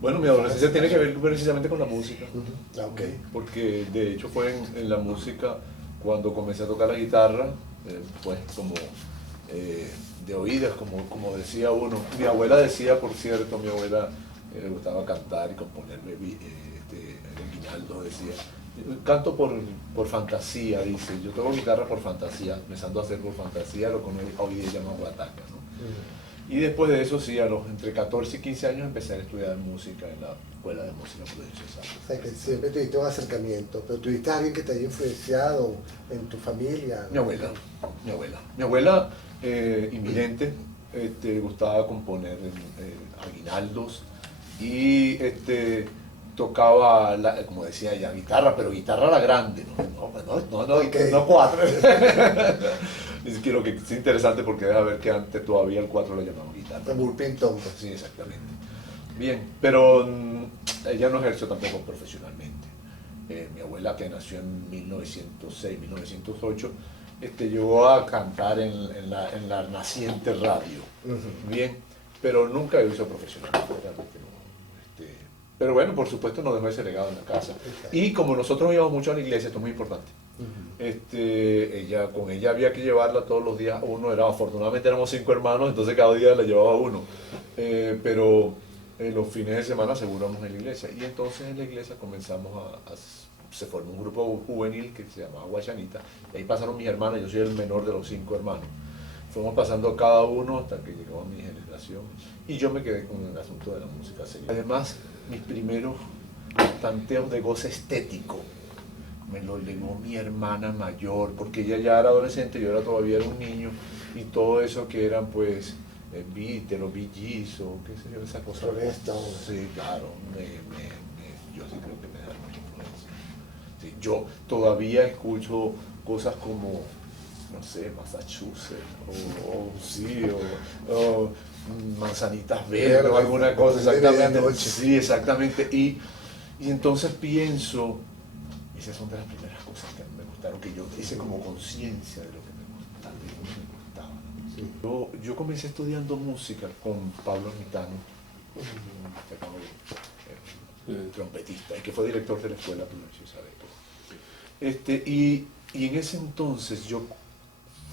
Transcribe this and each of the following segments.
Bueno, mi adolescencia tiene que ver precisamente con la música, Ok. porque de hecho fue en la música cuando comencé a tocar la guitarra, pues como de oídas, como decía uno. Mi abuela decía, por cierto, mi abuela le gustaba cantar y componer el guinaldo, decía. Canto por fantasía, dice. Yo toco guitarra por fantasía, empezando a hacer por fantasía lo que hoy día llama guataca, ¿no? Y después de eso, sí, entre 14 y 15 años empecé a estudiar música en la Escuela de Música Prudencio Sáenz. O sea, que siempre tuviste un acercamiento, pero tuviste a alguien que te haya influenciado en tu familia. Mi abuela, mi abuela. Mi abuela, invidente, gustaba componer aguinaldos y tocaba, como decía ella, guitarra, pero guitarra la grande, Okay. no cuatro. Es que lo que es interesante porque deja ver que antes todavía el cuatro le llamaban guitarra. El bullpintón. Sí, exactamente. Bien, pero ella no ejerció tampoco profesionalmente. Mi abuela, que nació en 1906, 1908, llegó a cantar en la naciente radio. Bien, pero nunca lo hizo profesionalmente, realmente no. Pero bueno, por supuesto nos dejó ese legado en la casa. Y como nosotros íbamos mucho a la iglesia, esto es muy importante. Con ella había que llevarla todos los días. Afortunadamente éramos 5 hermanos, entonces cada día la llevaba uno. Pero los fines de semana aseguramos en la iglesia. Y entonces en la iglesia comenzamos se formó un grupo juvenil que se llamaba Guayanita. Y ahí pasaron mis hermanos, yo soy el menor de los 5 hermanos. Fuimos pasando cada uno hasta que llegó a mi generación. Y yo me quedé con el asunto de la música seria. Además, mis primeros tanteos de goce estético me lo legó mi hermana mayor, porque ella ya era adolescente, yo todavía era un niño, y todo eso que eran pues Beatles, los Bee Gees, o qué sé yo, esa cosa. Sí, claro, yo sí creo que me da mucha influencia. Sí, yo todavía escucho cosas como, no sé, Massachusetts, o Manzanitas Verdes, o alguna cosa, exactamente. Sí, exactamente. Y entonces pienso, esas son de las primeras cosas que me gustaron, que yo hice como conciencia de lo que me gustaba. Sí. Yo comencé estudiando música con Pablo Ermitano, trompetista, y que fue director de la escuela Prudencio Sáenz. Y en ese entonces yo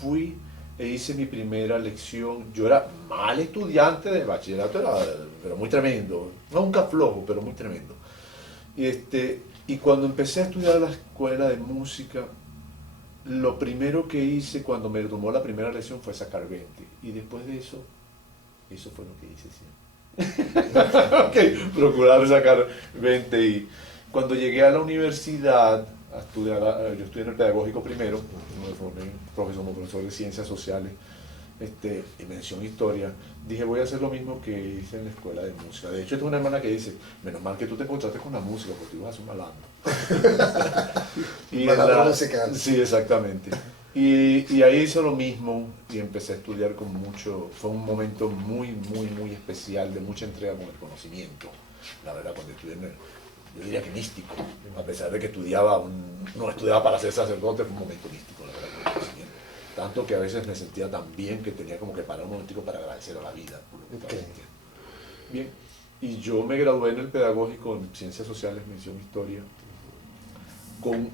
fui e hice mi primera lección. Yo era mal estudiante de bachillerato, pero muy tremendo, nunca flojo, pero muy tremendo. Y cuando empecé a estudiar la escuela de música, lo primero que hice cuando me tomó la primera lección fue sacar 20. Y después de eso fue lo que hice siempre. Okay, procurar sacar 20. Y cuando llegué a la universidad, a estudiar, yo estudié en el pedagógico primero, me formé como profesor de ciencias sociales, y mención historia, dije voy a hacer lo mismo que hice en la escuela de música. De hecho, tengo una hermana que dice, menos mal que tú te encontraste con la música, porque tú ibas a ser un malandro. Malandro musical. Sí, exactamente. Y ahí hice lo mismo y empecé a estudiar con mucho, fue un momento muy, muy, muy especial, de mucha entrega con el conocimiento. La verdad, cuando estudié, yo diría que místico, a pesar de que no estudiaba para ser sacerdote, fue un momento místico, la verdad, con el conocimiento. Tanto que a veces me sentía tan bien que tenía como que parar un momentico para agradecer a la vida por lo que estaba sintiendo. Bien, y yo me gradué en el pedagógico en Ciencias Sociales, Mención Historia, con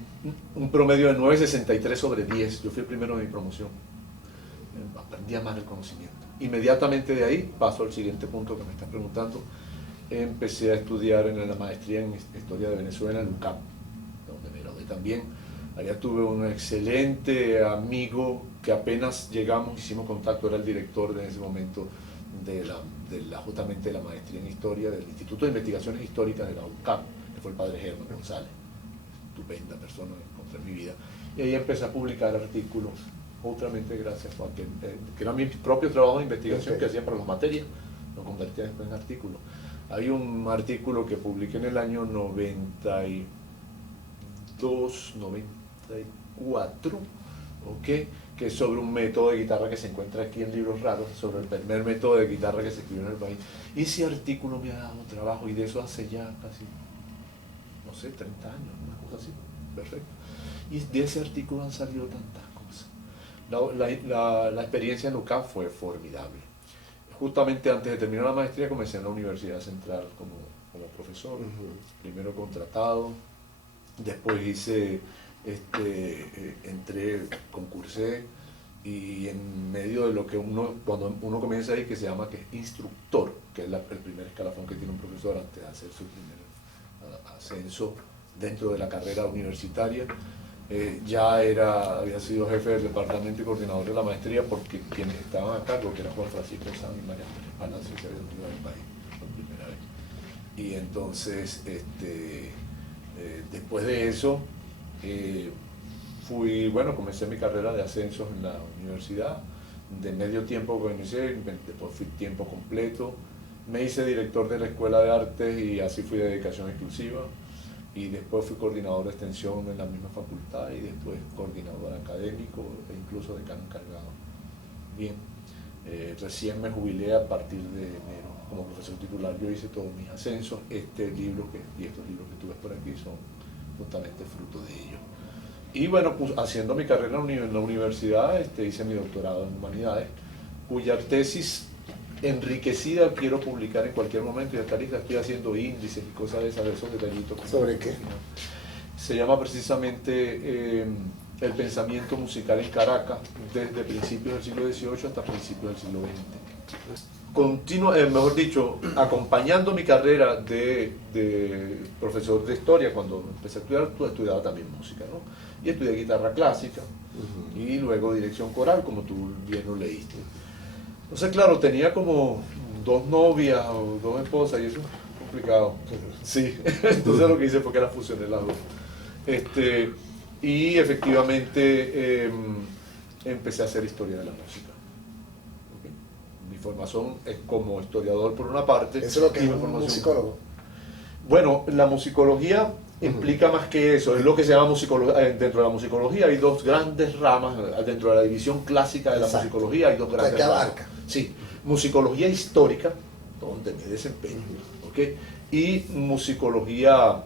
un promedio de 9,63 sobre 10. Yo fui el primero de mi promoción. Aprendí a amar el conocimiento. Inmediatamente de ahí paso al siguiente punto que me estás preguntando. Empecé a estudiar en la maestría en Historia de Venezuela en UCAP, donde me gradué también. Allá tuve un excelente amigo que apenas llegamos, hicimos contacto, era el director de ese momento justamente de la maestría en Historia del Instituto de Investigaciones Históricas de la UCAP, que fue el padre Germán González. Estupenda persona que encontré en mi vida. Y ahí empecé a publicar artículos, justamente gracias a que eran mis propios trabajos de investigación que hacía para las materias, lo convertía después en artículos. Hay un artículo que publiqué en el año 92, 94, ¿okay? Que es sobre un método de guitarra que se encuentra aquí en Libros Raros, sobre el primer método de guitarra que se escribió en el país. Y ese artículo me ha dado trabajo, y de eso hace ya casi, no sé, 30 años, una cosa así, perfecto. Y de ese artículo han salido tantas cosas. La experiencia en UCAP fue formidable. Justamente antes de terminar la maestría comencé en la Universidad Central como como profesor, primero contratado, después hice, entré, concursé, y en medio de lo que cuando uno comienza ahí, que se llama que es instructor, que es el primer escalafón que tiene un profesor antes de hacer su primer ascenso dentro de la carrera universitaria, ya había sido jefe del departamento y coordinador de la maestría, porque quienes estaban a cargo, que era Juan Francisco Sáenz y María Ángeles Palacio, se habían ido del país por primera vez. Y entonces, después de eso, comencé mi carrera de ascensos en la universidad, de medio tiempo que inicié, después fui tiempo completo, me hice director de la Escuela de Artes y así fui de dedicación exclusiva, y después fui coordinador de extensión en la misma facultad y después coordinador académico e incluso decano encargado. Bien, recién me jubilé a partir de enero como profesor titular. Yo hice todos mis ascensos, y estos libros que tú ves por aquí son justamente fruto de ello. Y bueno, pues haciendo mi carrera en la universidad, hice mi doctorado en humanidades, cuya tesis enriquecida quiero publicar en cualquier momento, y hasta ahorita estoy haciendo índices y cosas de esos detallitos. ¿Sobre qué? Se llama precisamente el pensamiento musical en Caracas, desde principios del siglo XVIII hasta principios del siglo XX. Mejor dicho, acompañando mi carrera de profesor de historia, cuando empecé a estudiar, estudiaba también música, ¿no? Y estudié guitarra clásica, y luego dirección coral, como tú bien lo leíste. Entonces, claro, tenía como 2 novias o 2 esposas, y eso es complicado. Sí, entonces lo que hice fue que las fusioné las dos. Y efectivamente empecé a hacer historia de la música. Mi formación es como historiador por una parte. ¿Eso es lo que es un musicólogo? Bueno, la musicología implica más que eso, es lo que se llama musicología. Dentro de la musicología hay 2 grandes ramas, dentro de la división clásica de la musicología hay 2 grandes ramas. Sí, musicología histórica, donde me desempeño, ¿okay? Y musicología,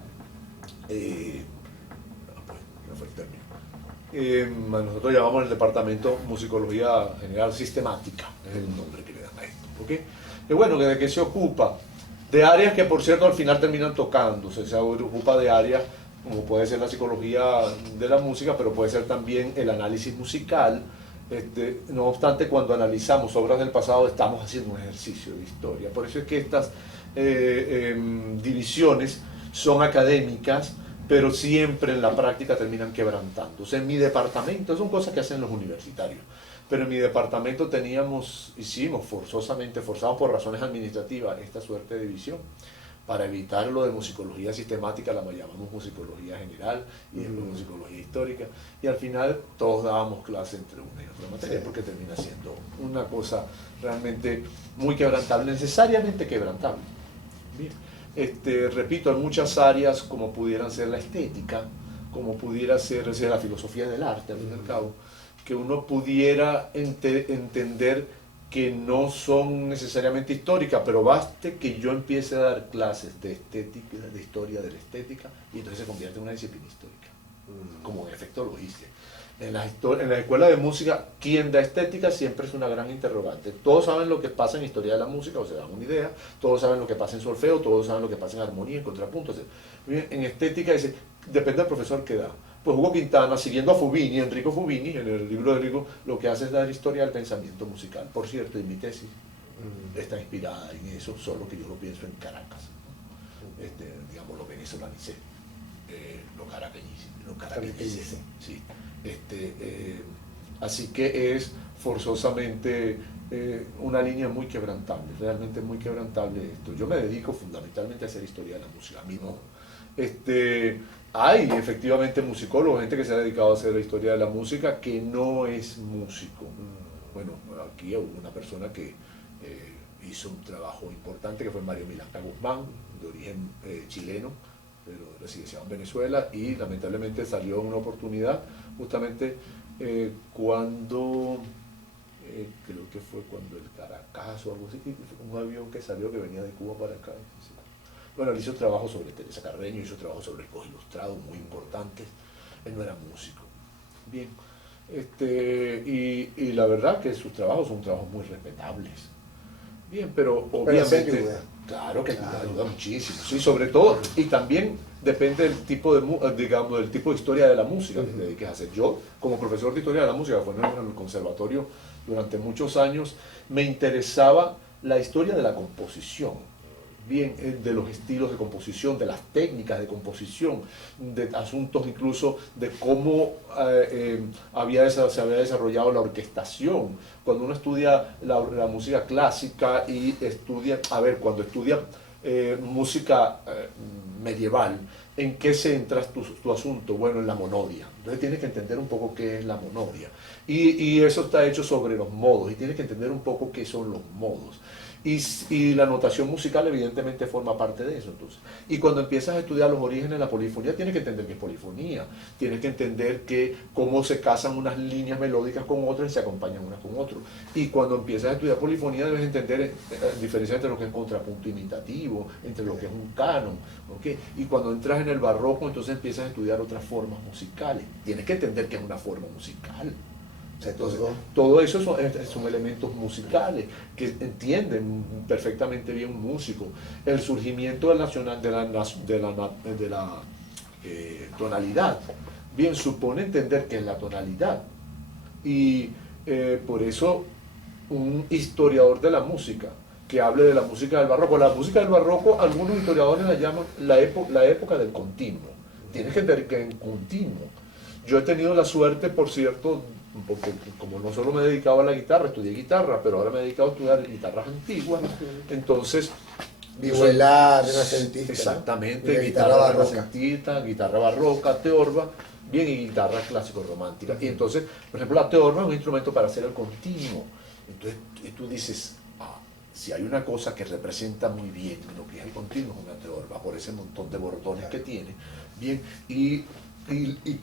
nosotros llamamos en el departamento musicología general sistemática, es el nombre que le dan a esto, ¿okay? Y bueno, ¿de qué se ocupa? De áreas que, por cierto, al final terminan tocándose. Se ocupa de áreas como puede ser la psicología de la música, pero puede ser también el análisis musical. No obstante, cuando analizamos obras del pasado estamos haciendo un ejercicio de historia. Por eso es que estas divisiones son académicas, pero siempre en la práctica terminan quebrantándose. En mi departamento, son cosas que hacen los universitarios, pero en mi departamento hicimos forzados por razones administrativas, esta suerte de división, para evitar lo de musicología sistemática, la llamamos musicología general y después musicología histórica, y al final todos dábamos clase entre una y otra materia, porque termina siendo una cosa realmente muy quebrantable, necesariamente quebrantable. Bien. Repito, hay muchas áreas como pudieran ser la estética, como pudiera ser la filosofía del arte, al fin y al cabo, que uno pudiera entender que no son necesariamente históricas, pero baste que yo empiece a dar clases de estética, de historia de la estética, y entonces se convierte en una disciplina histórica, como en efecto lo hice. En la escuela de música, quien da estética siempre es una gran interrogante. Todos saben lo que pasa en historia de la música, o se dan una idea, todos saben lo que pasa en solfeo, todos saben lo que pasa en armonía, en contrapunto. En estética dice, depende del profesor que da. Pues Hugo Quintana, siguiendo a Fubini, Enrico Fubini, en el libro de Enrico, lo que hace es dar historia del pensamiento musical. Por cierto, en mi tesis está inspirada en eso, solo que yo lo pienso en Caracas. Digamos, lo venezolanicé, lo caraqueñicé. Sí. Así que es forzosamente una línea muy quebrantable, realmente muy quebrantable esto. Yo me dedico fundamentalmente a hacer historia de la música, a mi modo. Hay efectivamente musicólogos, gente que se ha dedicado a hacer la historia de la música que no es músico. Bueno, aquí hubo una persona que hizo un trabajo importante, que fue Mario Milasca Guzmán, de origen chileno, pero residenciado en Venezuela, y lamentablemente salió en una oportunidad justamente cuando, creo que fue cuando el Caracas o algo así, un avión que salió que venía de Cuba para acá. Bueno, él hizo trabajo sobre Teresa Carreño, hizo trabajo sobre el Coge Ilustrado, muy importantes. Él no era músico. Bien. Y la verdad que sus trabajos son trabajos muy respetables. Bien, pero obviamente... Claro que ayuda muchísimo, sí, sobre todo, y también depende del tipo digamos, del tipo de historia de la música que te dediques a hacer. Yo, como profesor de historia de la música, fue en el conservatorio durante muchos años, me interesaba la historia de la composición, bien, de los estilos de composición, de las técnicas de composición, de asuntos incluso de cómo se había desarrollado la orquestación. Cuando uno estudia la música clásica y estudia, cuando estudia música medieval, ¿en qué centras tu asunto? Bueno, en la monodia. Entonces tienes que entender un poco qué es la monodia. Y eso está hecho sobre los modos, y tienes que entender un poco qué son los modos. Y la notación musical evidentemente forma parte de eso. Entonces. Y cuando empiezas a estudiar los orígenes de la polifonía, tienes que entender qué es polifonía, tienes que entender cómo se casan unas líneas melódicas con otras y se acompañan unas con otras. Y cuando empiezas a estudiar polifonía debes entender la diferencia entre lo que es contrapunto imitativo, entre lo que es un canon. ¿Okay? Y cuando entras en el barroco, entonces empiezas a estudiar otras formas musicales. Tienes que entender que es una forma musical. Entonces, todo eso son elementos musicales que entienden perfectamente bien un músico. El surgimiento de la tonalidad, bien, supone entender qué es la tonalidad. Y por eso un historiador de la música que hable de la música del barroco, la música del barroco, algunos historiadores la llaman la época del continuo. Tienes que entender que en continuo. Yo he tenido la suerte, por cierto, porque como no solo me he dedicado a la guitarra, estudié guitarra, pero ahora me he dedicado a estudiar guitarras antiguas, entonces... Vihuela renacentista. Exactamente, ¿no? guitarra renacentista, guitarra barroca, teorba, bien, y guitarra clásico-romántica. Y entonces, por ejemplo, la teorba es un instrumento para hacer el continuo. Entonces, tú dices, si hay una cosa que representa muy bien lo que es el continuo, es una teorba, por ese montón de bordones que tiene, bien, y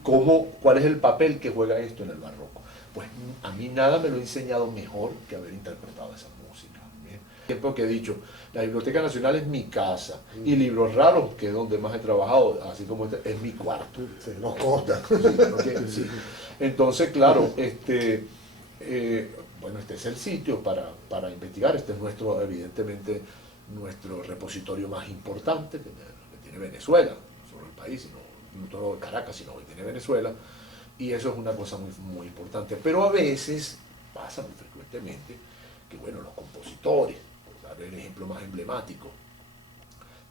cuál es el papel que juega esto en el barroco. Pues a mí nada me lo ha enseñado mejor que haber interpretado esa música. ¿Bien? Siempre que he dicho, la Biblioteca Nacional es mi casa, y Libros Raros, que es donde más he trabajado, así como este, es mi cuarto. Sí, nos consta. Sí. Entonces, claro, bueno, este es el sitio para investigar, este es evidentemente, nuestro repositorio más importante que tiene Venezuela, no solo el país, sino no todo Caracas, sino que tiene Venezuela, y eso es una cosa muy, muy importante. Pero a veces, pasa muy frecuentemente, que bueno, los compositores, por dar el ejemplo más emblemático,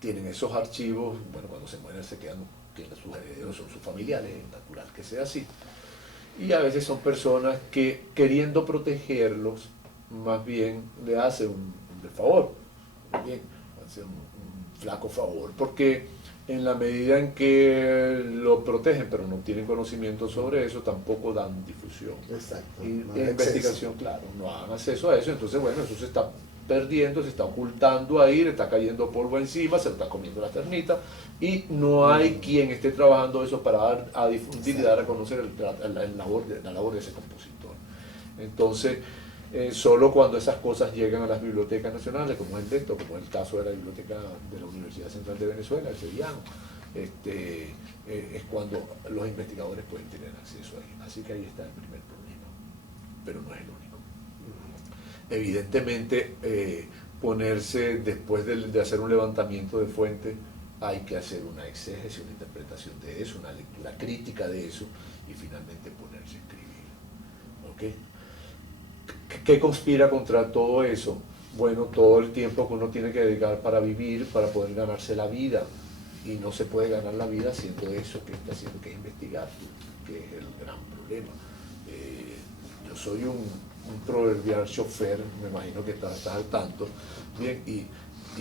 tienen esos archivos, bueno, cuando se mueren se quedan sus herederos, son sus familiares, es natural que sea así. Y a veces son personas que, queriendo protegerlos, más bien le hacen un favor, bien, hacen un flaco favor, porque en la medida en que lo protegen, pero no tienen conocimiento sobre eso, tampoco dan difusión. Exacto. Y en investigación, claro, no dan acceso a eso, entonces bueno, eso se está perdiendo, se está ocultando ahí, le está cayendo polvo encima, se lo está comiendo la ternita, y no hay quien esté trabajando eso para dar a difundir y dar a conocer la labor de ese compositor. Entonces, solo cuando esas cosas llegan a las bibliotecas nacionales, como es el de esto, como es el caso de la biblioteca de la Universidad Central de Venezuela, el CEDIAN, es cuando los investigadores pueden tener acceso ahí. Así que ahí está el primer problema, pero no es el único. Evidentemente, ponerse después de hacer un levantamiento de fuente, hay que hacer una exégesis, una interpretación de eso, una lectura crítica de eso, y finalmente ponerse a escribir. ¿Okay? ¿Qué conspira contra todo eso? Bueno, todo el tiempo que uno tiene que dedicar para vivir, para poder ganarse la vida. Y no se puede ganar la vida haciendo eso que está haciendo, que es investigar, que es el gran problema. Yo soy un proverbial chofer, me imagino que estás al tanto, bien, y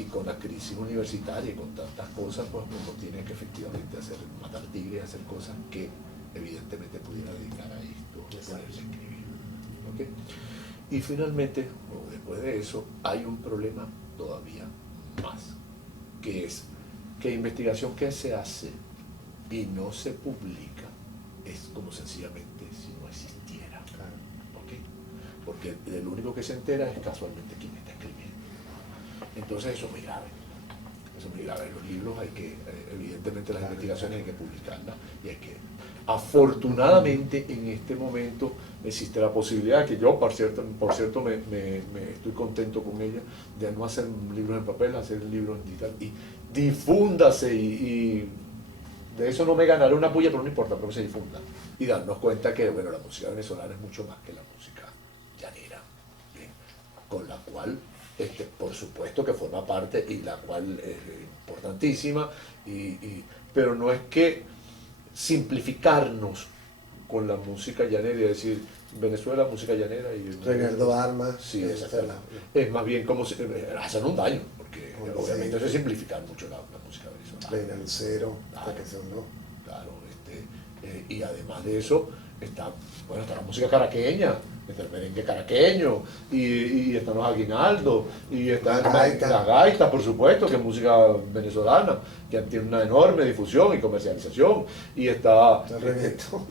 con la crisis universitaria y con tantas cosas, pues uno tiene que efectivamente matar tigres, hacer cosas que evidentemente pudiera dedicar a esto, ponerse a escribir. ¿Okay? Y finalmente, después de eso, hay un problema todavía más, que es que investigación que se hace y no se publica es como sencillamente si no existiera. ¿Okay? Porque el único que se entera es casualmente quien está escribiendo. Entonces eso es muy grave. Eso es muy grave. Los libros hay que, evidentemente las investigaciones hay que publicarlas y hay que... Afortunadamente en este momento existe la posibilidad que yo, por cierto me estoy contento con ella, de no hacer libros en papel, hacer libros en digital, y difúndase, y de eso no me ganaré una puya, pero no importa, pero que se difunda, y darnos cuenta que, bueno, la música venezolana es mucho más que la música llanera, ¿bien? Con la cual, por supuesto que forma parte, y la cual es importantísima, pero no es que simplificarnos con la música llanera y decir Venezuela, música llanera y Reinaldo Armas. sí, exactamente. Es más bien como hacen un daño, porque obviamente eso es simplificar mucho la música venezolana. Reinaldo Cero, Claro, que son, ¿no? claro, y además de eso está la música caraqueña, está el merengue caraqueño, y están los aguinaldos, y están las gaitas, por supuesto, que es música venezolana, que tiene una enorme difusión y comercialización, y está... El reggaetón.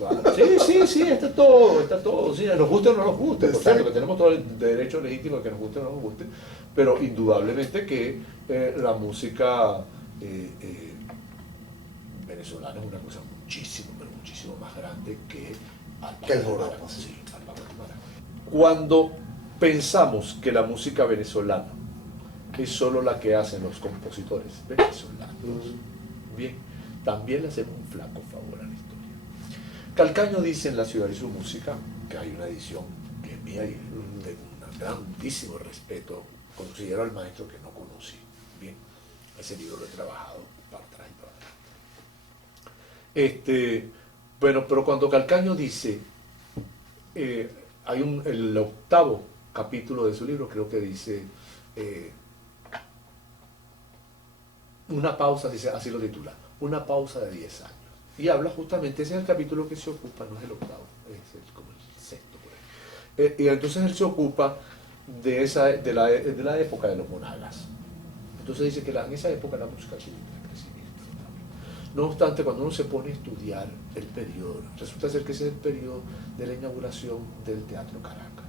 Sí, está todo, sí, nos guste o no nos guste, por cierto, que tenemos todo el derecho legítimo de que nos guste o no nos guste, pero indudablemente que la música venezolana es una cosa muchísimo, pero muchísimo más grande que el joropo. Sí, cuando pensamos que la música venezolana es solo la que hacen los compositores venezolanos, bien, también le hacemos un flaco favor a la historia. Calcaño dice en La ciudad y su música, que hay una edición que es mía y de un grandísimo respeto, considero al maestro que no conocí. Bien, ese libro lo he trabajado para atrás y para adelante. Bueno, pero cuando Calcaño dice, hay el octavo capítulo de su libro, creo que dice, una pausa, dice, así lo titula, una pausa de 10 años. Y habla justamente, ese es el capítulo que se ocupa, no es el octavo, es como el sexto por ahí. Y entonces él se ocupa de la época de los monagas. Entonces dice que en esa época la música tuvo un crecimiento. No obstante, cuando uno se pone a estudiar el periodo, resulta ser que ese es el periodo de la inauguración del Teatro Caracas,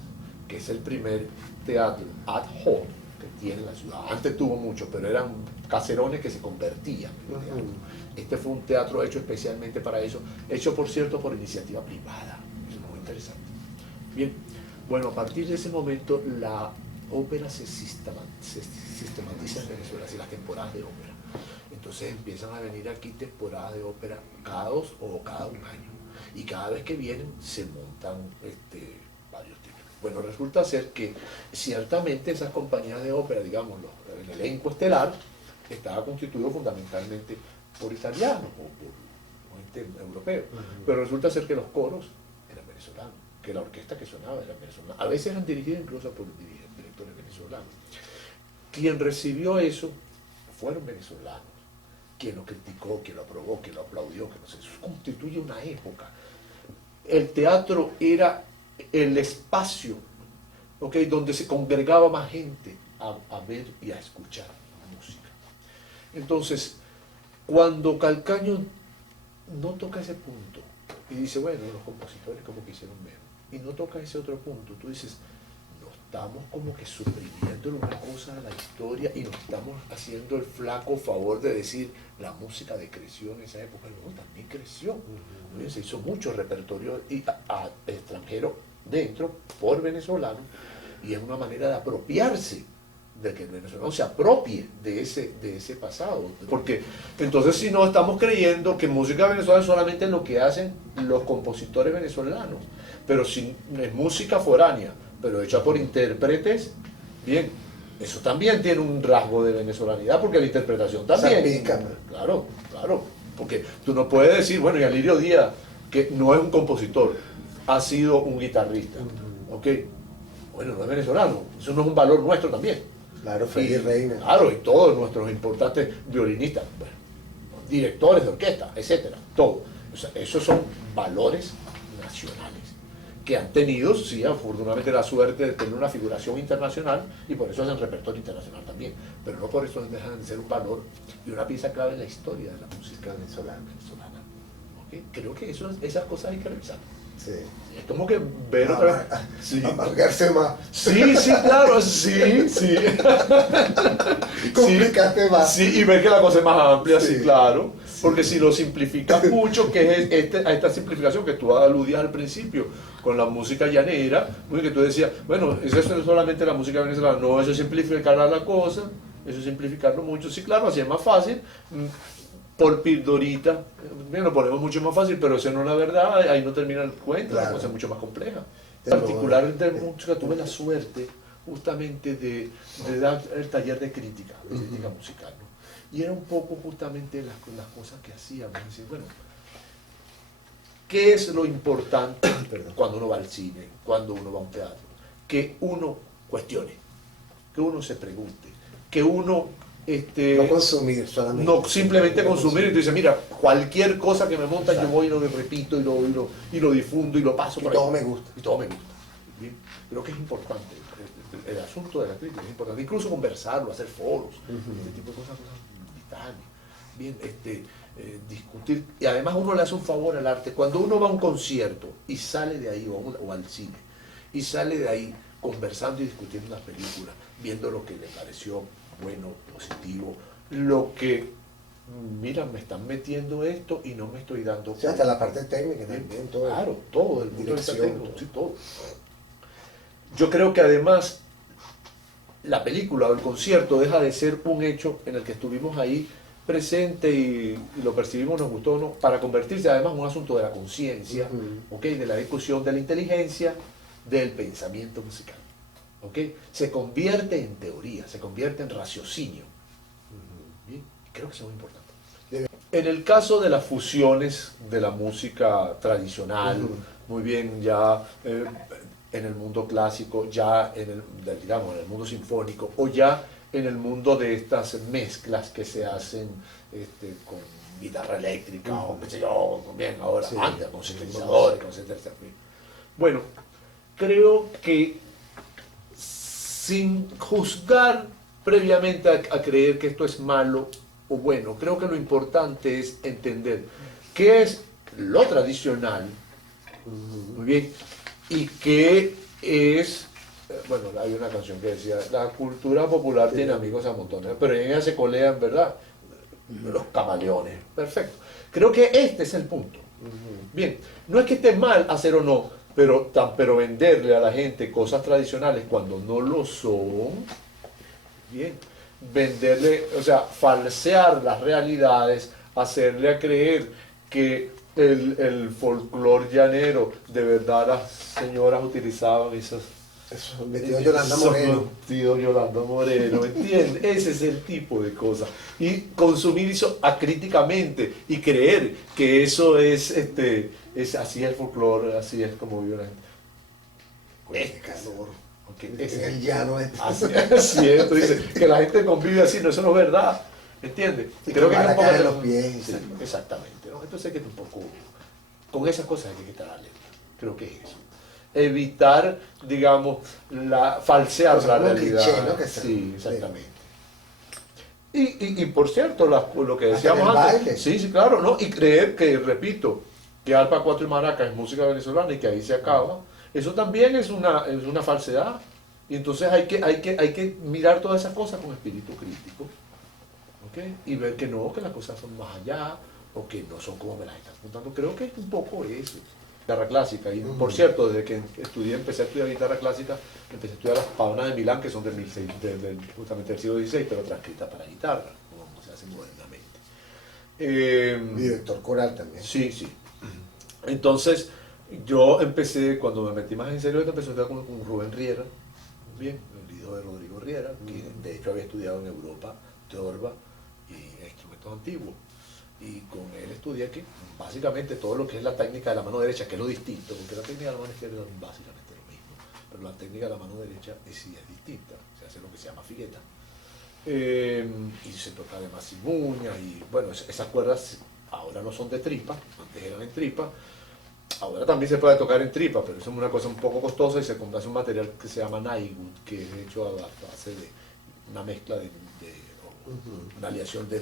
que es el primer teatro ad hoc que tiene la ciudad. Antes tuvo mucho, pero eran caserones que se convertían en teatro. Este fue un teatro hecho especialmente para eso, hecho por cierto por iniciativa privada. Eso es muy interesante. Bien, bueno, a partir de ese momento la ópera se sistematiza en Venezuela, así las temporadas de ópera. Entonces empiezan a venir aquí temporadas de ópera cada 2 o cada 1 año. Y cada vez que vienen se montan varios títulos. Bueno, resulta ser que ciertamente esas compañías de ópera, digamos, el elenco estelar, estaba constituido fundamentalmente por italianos o gente europeo. Pero resulta ser que los coros eran venezolanos, que la orquesta que sonaba era venezolana. A veces eran dirigidos incluso por directores venezolanos. Quien recibió eso fueron venezolanos. Quien lo criticó, quien lo aprobó, quien lo aplaudió, que no sé, eso constituye una época. El teatro era el espacio, ¿okay?, donde se congregaba más gente a ver y a escuchar música. Entonces, cuando Calcaño no toca ese punto y dice, bueno, los compositores como quisieron ver, y no toca ese otro punto, tú dices, estamos como que suprimiendo una cosa de la historia y nos estamos haciendo el flaco favor de decir la música decreció en esa época. No, también creció. Se hizo mucho repertorio extranjero dentro por venezolanos, y es una manera de apropiarse, de que el venezolano se apropie de ese pasado. Porque entonces, si no, estamos creyendo que música venezolana solamente es lo que hacen los compositores venezolanos, pero si es música foránea, pero hecha por intérpretes, bien, eso también tiene un rasgo de venezolanidad, porque la interpretación también. Claro, porque tú no puedes decir, bueno, y Alirio Díaz, que no es un compositor, ha sido un guitarrista, ¿ok? Bueno, no es venezolano, eso no es un valor nuestro también. Claro, Freddy Reina. Claro, y todos nuestros importantes violinistas, bueno, directores de orquesta, etcétera, todo. O sea, esos son valores nacionales que han tenido, sí, afortunadamente la suerte de tener una figuración internacional, y por eso hacen repertorio internacional también, pero no por eso dejan de ser un valor y una pieza clave en la historia de la música venezolana. ¿Okay? Creo que esas cosas hay que revisar. Sí. Es como que ver otra vez. Sí. Amargarse más. Sí, claro, sí. Complicarte más. Sí, y ver que la cosa es más amplia, sí, claro. Porque si lo simplificas mucho, que es a esta simplificación que tú aludías al principio, con la música llanera, que tú decías, bueno, eso no es solamente la música venezolana, no, eso es simplificar la cosa, eso es simplificarlo mucho. Sí, claro, así es más fácil. Por pildorita, bien, lo ponemos mucho más fácil, pero eso no es la verdad, ahí no termina el cuento, claro. La cosa es mucho más compleja. En particular de música tuve la suerte justamente de dar el taller de crítica musical, ¿no? Y era un poco justamente las cosas que hacíamos, decir, bueno, ¿qué es lo importante cuando uno va al cine, cuando uno va a un teatro? Que uno cuestione, que uno se pregunte, que uno no consumir solamente. No simplemente consumir y tú dices, mira, cualquier cosa que me montan, yo voy y lo repito y lo difundo y lo paso por ahí. Todo me gusta. Y todo me gusta. Bien. Creo que es importante. El asunto de la crítica es importante. Incluso conversarlo, hacer foros, este tipo de cosas vitales. Bien, discutir. Y además uno le hace un favor al arte. Cuando uno va a un concierto y sale de ahí, o al cine, y sale de ahí conversando y discutiendo las películas, viendo lo que le pareció bueno, positivo, lo que, mira, me están metiendo esto y no me estoy dando cuenta. Sí, hasta la parte técnica también, todo. Claro, todo, el punto de vista técnico, sí, todo. Yo creo que además la película o el concierto deja de ser un hecho en el que estuvimos ahí presente y lo percibimos, nos gustó o no, para convertirse además en un asunto de la conciencia, ¿okay? De la discusión, de la inteligencia, del pensamiento musical. ¿Okay? Se convierte en teoría, se convierte en raciocinio. Bien, creo que eso es muy importante. En el caso de las fusiones de la música tradicional, muy bien, ya en el mundo clásico, ya en digamos, en el mundo sinfónico, o ya en el mundo de estas mezclas que se hacen con guitarra eléctrica, o qué sé yo, bien, ahora, antes, con sintetizadores, con sintetizadores. Bueno, creo que sin juzgar previamente a creer que esto es malo o bueno, creo que lo importante es entender qué es lo tradicional, muy bien, y qué es, bueno, hay una canción que decía, la cultura popular tiene amigos a montones, pero en ella se colean, ¿verdad? Los camaleones, perfecto. Creo que este es el punto. Bien, no es que esté mal hacer o no, pero venderle a la gente cosas tradicionales cuando no lo son, bien, venderle, o sea, falsear las realidades, hacerle a creer que el folclore llanero, de verdad las señoras utilizaban esos vestido Yolanda Moreno. Vestido Yolanda Moreno, ¿entiendes? Ese es el tipo de cosas. Y consumir eso acríticamente y creer que eso es así es el folclore, así es como vive la gente. Qué calor. Okay. El llano así es cierto, dice que la gente convive así, no, eso no es verdad. ¿Entiendes? Y creo que es un poco de los pies. Sí, exactamente, ¿no? Entonces hay que un poco, con esas cosas hay que estar alerta. Creo que es eso. Evitar, digamos, falsear pues la realidad. Cliché, ¿no? Que sí, exactamente. Y por cierto, lo que decíamos antes. Baile. Sí, claro, ¿no? Y creer que, repito, que arpa, cuatro y maraca es música venezolana y que ahí se acaba. Eso también es una falsedad. Y entonces hay que mirar todas esas cosas con espíritu crítico. ¿Okay? Y ver que no, que las cosas son más allá, o que no son como me las están contando. Creo que es un poco eso. Guitarra clásica. Y por cierto, desde que empecé a estudiar guitarra clásica, empecé a estudiar las pavanas de Milán, que son justamente del siglo XVI, pero transcritas para guitarra, como se hace modernamente. Director coral también. Sí, sí. Entonces, yo empecé, cuando me metí más en serio, empecé a estudiar con Rubén Riera, bien, el hijo de Rodrigo Riera, que de hecho había estudiado en Europa, teorba y instrumentos antiguos. Y con él estudié que básicamente todo lo que es la técnica de la mano derecha, que es lo distinto, porque la técnica de la mano izquierda es básicamente lo mismo, pero la técnica de la mano derecha sí es distinta, se hace lo que se llama figueta. Y se toca además sin uñas, y bueno, esas cuerdas ahora no son de tripa, antes eran en tripa, ahora también se puede tocar en tripa, pero eso es una cosa un poco costosa y se compra un material que se llama Nywood, que es hecho a base de una mezcla de una aleación de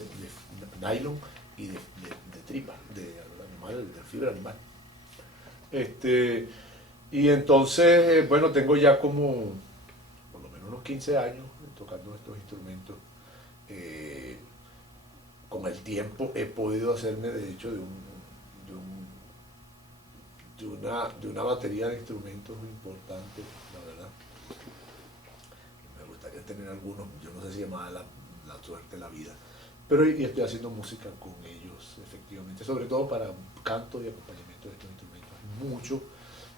nylon y de tripa, de fibra animal. Y entonces, bueno, tengo ya como por lo menos unos 15 años tocando estos instrumentos. con el tiempo he podido hacerme, de hecho, de una batería de instrumentos muy importante, la verdad. Me gustaría tener algunos, yo no sé si llamaba la suerte de la vida, pero y estoy haciendo música con ellos, efectivamente, sobre todo para canto y acompañamiento de estos instrumentos. Mucho.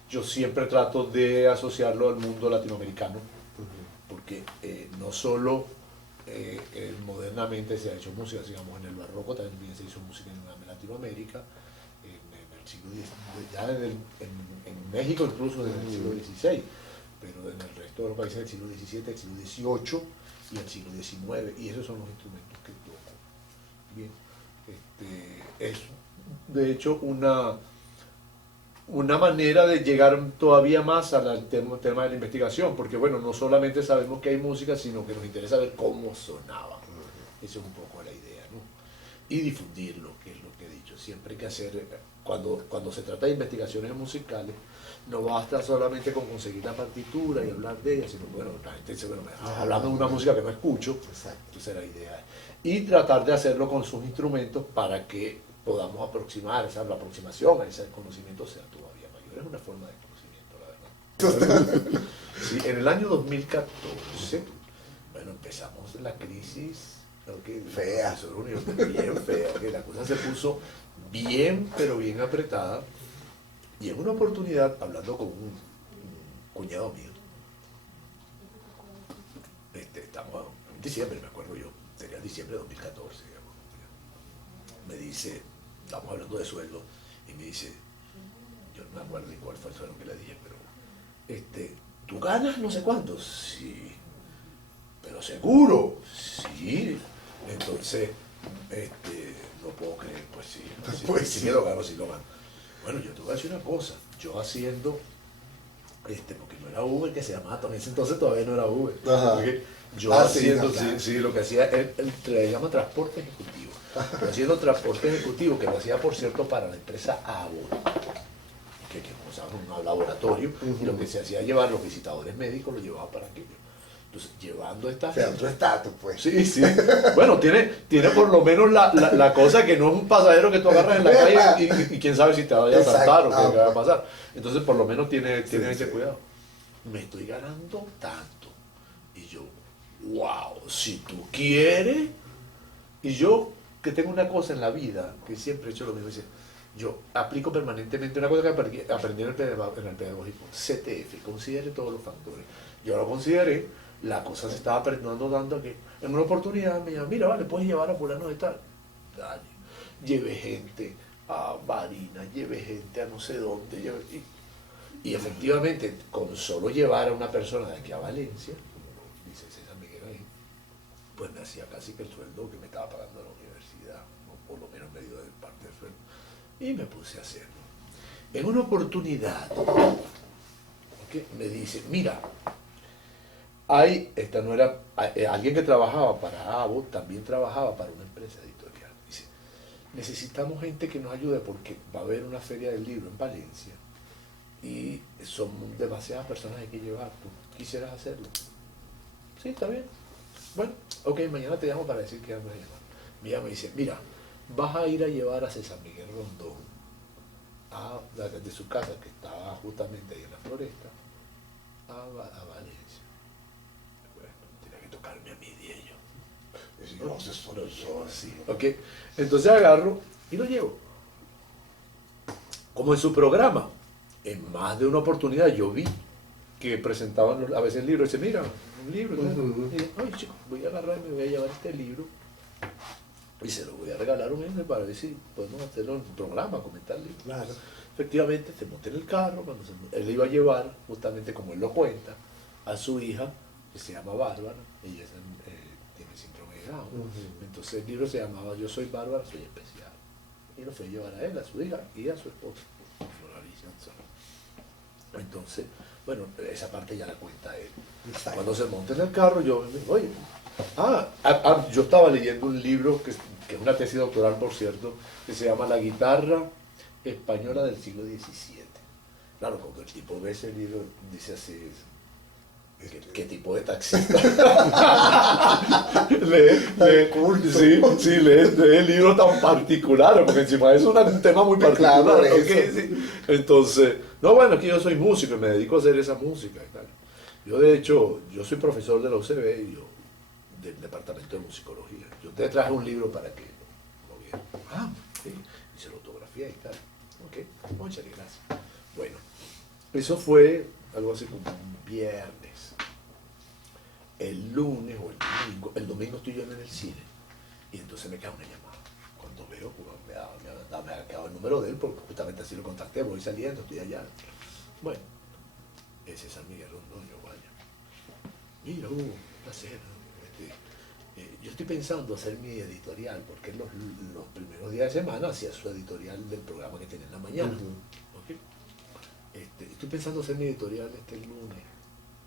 Yo siempre trato de asociarlo al mundo latinoamericano, porque no solo modernamente se ha hecho música, digamos en el barroco también se hizo música en Latinoamérica, en el siglo XIX, ya en México incluso desde el siglo XVI, pero en el resto de los países del siglo XVII, el siglo XVIII y el siglo XIX, y esos son los instrumentos que toco. Bien, es de hecho una manera de llegar todavía más al tema de la investigación, porque bueno, no solamente sabemos que hay música, sino que nos interesa ver cómo sonaba. Esa es un poco la idea, ¿no? Y difundirlo, que es lo que he dicho. Siempre hay que hacer, cuando se trata de investigaciones musicales, no basta solamente con conseguir la partitura y hablar de ella, sino bueno, la gente dice, bueno, hablando de una música que no escucho, entonces la idea es. Y tratar de hacerlo con sus instrumentos para que podamos aproximar, la aproximación a ese conocimiento sea todavía mayor. Es una forma de conocimiento, la verdad. Sí, en el año 2014, bueno, empezamos la crisis, fea, bien fea, que la cosa se puso bien, pero bien apretada, y en una oportunidad, hablando con un cuñado mío, estamos en diciembre, me acuerdo yo, sería diciembre de 2014, digamos, me dice, estamos hablando de sueldo, y me dice, yo no me acuerdo ni cuál fue el sueldo que le dije, pero, ¿tú ganas no sé cuánto? Sí, pero seguro, sí. Entonces, no puedo creer, pues sí, pues sí lo gano, sí lo gano. Bueno, yo te voy a decir una cosa, yo haciendo, porque no era Uber que se llamaba, en ese entonces todavía no era Uber, yo haciendo, sí, lo que hacía, le llama transporte ejecutivo. Yo haciendo transporte ejecutivo, que lo hacía, por cierto, para la empresa Abbott, que usaba un laboratorio, y lo que se hacía llevar los visitadores médicos, lo llevaba para aquello. Entonces, llevando esta gente... otro estatus, pues. Sí, sí. Bueno, tiene por lo menos la cosa que no es un pasajero que tú agarras en la calle y quién sabe si te vaya a saltar o qué va a pasar. Entonces, por lo menos tiene ese cuidado. Me estoy ganando tanto. Y yo, wow, si tú quieres. Y yo, que tengo una cosa en la vida, que siempre he hecho lo mismo, dice, yo aplico permanentemente una cosa que aprendí en el pedagógico, CTF, considere todos los factores. Yo lo consideré, la cosa se estaba dando que en una oportunidad me dijo, mira, vale, puedes llevar a fulano de tal. Dale. Llevé gente a Barinas, llevé gente a no sé dónde, y efectivamente, con solo llevar a una persona de aquí a Valencia, como dice César Miguel ahí, pues me hacía casi que el sueldo que me estaba pagando la universidad, o por lo menos medio de parte del sueldo, y me puse a hacerlo. En una oportunidad, me dice, mira, esta no era, alguien que trabajaba para Abbott, también trabajaba para una empresa editorial. Dice, necesitamos gente que nos ayude porque va a haber una feria del libro en Valencia y son demasiadas personas que hay que llevar. ¿Tú quisieras hacerlo? Sí, está bien. Bueno, ok, mañana te llamo para decir que vamos a llamar. Mi llama y dice, mira, vas a ir a llevar a César Miguel Rondón de su casa, que estaba justamente ahí en la floresta, a Valencia. Tocarme a mí, dije yo. No, yo así. Okay. Entonces agarro y lo llevo. Como en su programa, en más de una oportunidad yo vi que presentaban a veces libros. Y dice, mira, un libro. Y dije, ay, chico, voy a agarrar y me voy a llevar este libro y se lo voy a regalar a un hombre para ver si podemos hacerlo en un programa, comentarle. Claro. Efectivamente, se monté en el carro, él iba a llevar, justamente como él lo cuenta, a su hija, que se llama Bárbara, ella tiene síndrome de Down. Entonces el libro se llamaba Yo soy Bárbara, soy especial. Y lo fue a llevar a él, a su hija y a su esposa, Floralicia. Entonces, bueno, esa parte ya la cuenta él. Exacto. Cuando se monta en el carro, yo me digo, oye, yo estaba leyendo un libro que es una tesis doctoral, por cierto, que se llama La guitarra española del siglo XVII. Claro, cuando el tipo ve ese libro, dice así, ¿Qué tipo de taxista? lee libros tan particulares, porque encima es un tema muy particular. Claro, ¿Okay? Sí. Entonces, no, bueno, aquí yo soy músico y me dedico a hacer esa música y tal. Yo, de hecho, yo soy profesor de la UCB y yo del departamento de musicología. Yo te traje un libro para que lo vieran. Ah, sí, hice la autografía y tal. Ok, muchas gracias. Bueno, eso fue algo así como un viernes. El lunes o el domingo estoy yo en el cine y entonces me cae una llamada. Cuando veo, me ha quedado el número de él, porque justamente así lo contacté, voy saliendo, estoy allá. Bueno, ese es San Miguel Rondón, yo vaya. Mira, un placer. Yo estoy pensando hacer mi editorial, porque los primeros días de semana hacía su editorial del programa que tenía en la mañana. ¿Okay? Estoy pensando hacer mi editorial este lunes,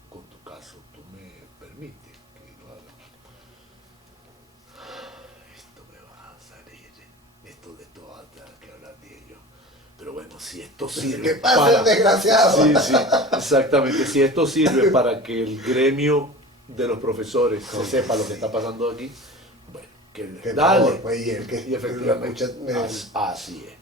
con tu caso, tú me permites que lo haga. Esto me va a salir, de esto va a tener que hablar de ello. Pero bueno, si esto sirve ¿Qué pasa, desgraciado? Sí, exactamente, si esto sirve para que el gremio de los profesores se sepa lo que está pasando aquí, bueno, que dale. Pues, y efectivamente, así es.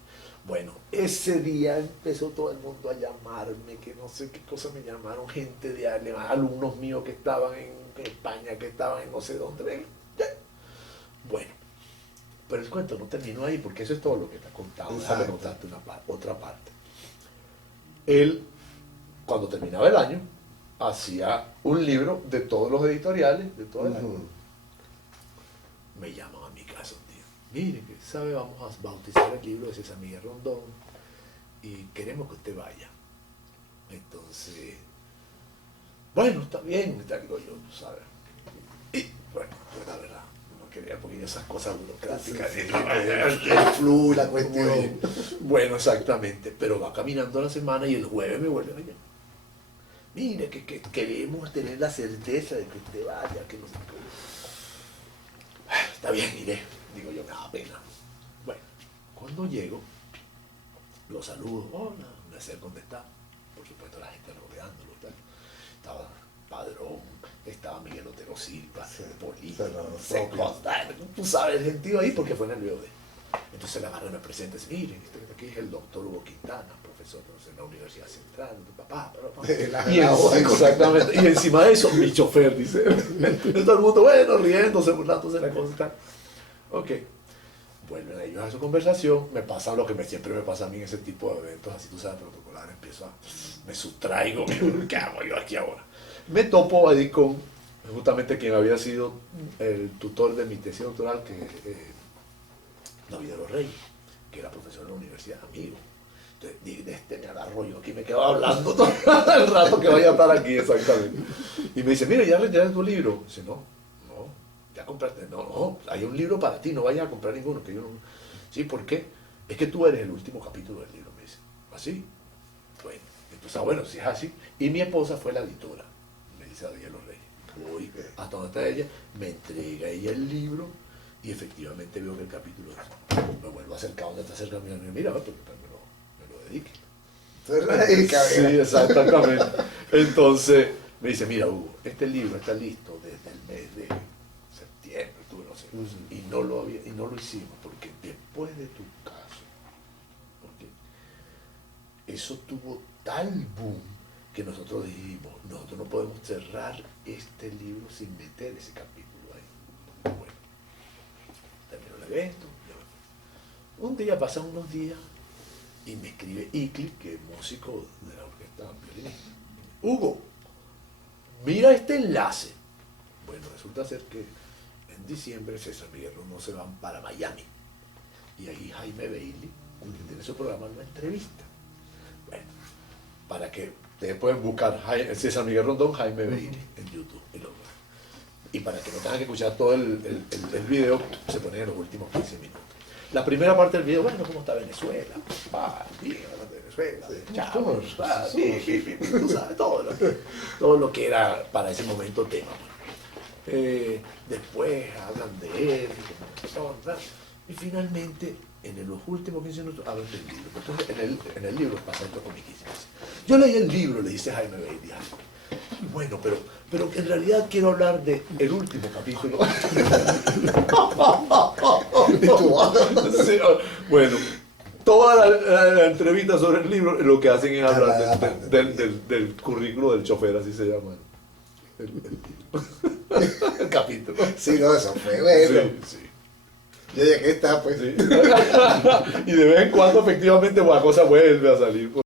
Bueno, ese día empezó todo el mundo a llamarme, que no sé qué cosa me llamaron, gente de alumnos míos que estaban en España, que estaban en no sé dónde. Bueno, pero el cuento no terminó ahí, porque eso es todo lo que te ha contado. Déjame contarte otra parte. Él, cuando terminaba el año, hacía un libro de todos los editoriales de todo el año. Me llaman a mi casa un día. Mire, que sabe, vamos a bautizar el libro de César Miguel Rondón y queremos que usted vaya. Entonces, bueno, está bien, te digo yo, ¿sabes? Y bueno, pues la verdad, no quería, porque esas cosas burocráticas, el flu, la cuestión. Bueno, exactamente, pero va caminando la semana y el jueves me vuelve a llamar. Mire, que queremos tener la certeza de que usted vaya, que no sé qué. Está bien, iré. Digo yo, me da pena. Bueno, cuando llego, lo saludo, hola, me acerco donde está. Por supuesto, la gente rodeándolo y tal. Estaba Padrón, estaba Miguel Otero Silva, Polito, tú sabes, el gentío ahí, porque fue en el BOD. Entonces la agarra y me presenta y dice, miren, aquí es el doctor Hugo Quintana, profesor en la Universidad Central, tu papá, exactamente, y encima de eso, mi chofer, dice, todo el mundo, bueno, riéndose, burlándose de la cosa y tal. Ok, vuelven ellos a su conversación, me pasa lo que siempre me pasa a mí en ese tipo de eventos, así tú sabes, protocolar, me sustraigo, ¿qué hago yo aquí ahora? Me topo ahí con justamente quien había sido el tutor de mi tesis doctoral, que David de los Reyes, que era profesor en la universidad, amigo. Entonces, me agarro yo aquí, me quedo hablando todo el rato que vaya a estar aquí, exactamente. Y me dice, mira, ¿ya retiraste tu libro? Dice, no, ya compraste. No, hay un libro para ti, no vayas a comprar ninguno. Que yo no. Sí, ¿por qué? Es que tú eres el último capítulo del libro, me dice. ¿Así? Bueno, entonces, bueno, si es así. Y mi esposa fue la editora, me dice David de los Reyes. Voy hasta donde está ella, me entrega ella el libro. Y efectivamente veo que el capítulo es. Me vuelvo a acercar donde está cerca, mira, porque me lo dedique. Sí, exactamente. Entonces me dice, mira Hugo, este libro está listo desde el mes de septiembre, no sé, y no lo hicimos, porque después de tu caso, porque eso tuvo tal boom que nosotros dijimos, nosotros no podemos cerrar este libro sin meter ese capítulo ahí. Bueno. Terminó el evento, un día, pasan unos días y me escribe Icli, que es músico de la orquesta violinista. Hugo, mira este enlace. Bueno, resulta ser que en diciembre César Miguel Rondón se van para Miami y ahí Jaime Bailey, que tiene su programa, una entrevista. Bueno, para que ustedes pueden buscar César Miguel Rondón, Jaime Bailey en YouTube. Y para que no tengan que escuchar todo el video, se ponen en los últimos 15 minutos. La primera parte del video, bueno, ¿cómo está Venezuela? Bien, de Venezuela, chavos, tú sabes, todo lo que era para ese momento tema. Después hablan de él, y finalmente, en los últimos 15 minutos, hablan del libro. Entonces, en el libro pasa esto comiquísimo. Yo leí el libro, le dice Jaime Bailey. bueno, pero en realidad quiero hablar del último capítulo. Y tú, Sí, bueno, toda la entrevista sobre el libro lo que hacen es hablar del currículo del chofer, así se llama el capítulo. sí, no, eso fue bueno. Sí, sí. Ya que está, pues. Sí. Y de vez en cuando efectivamente una cosa vuelve a salir.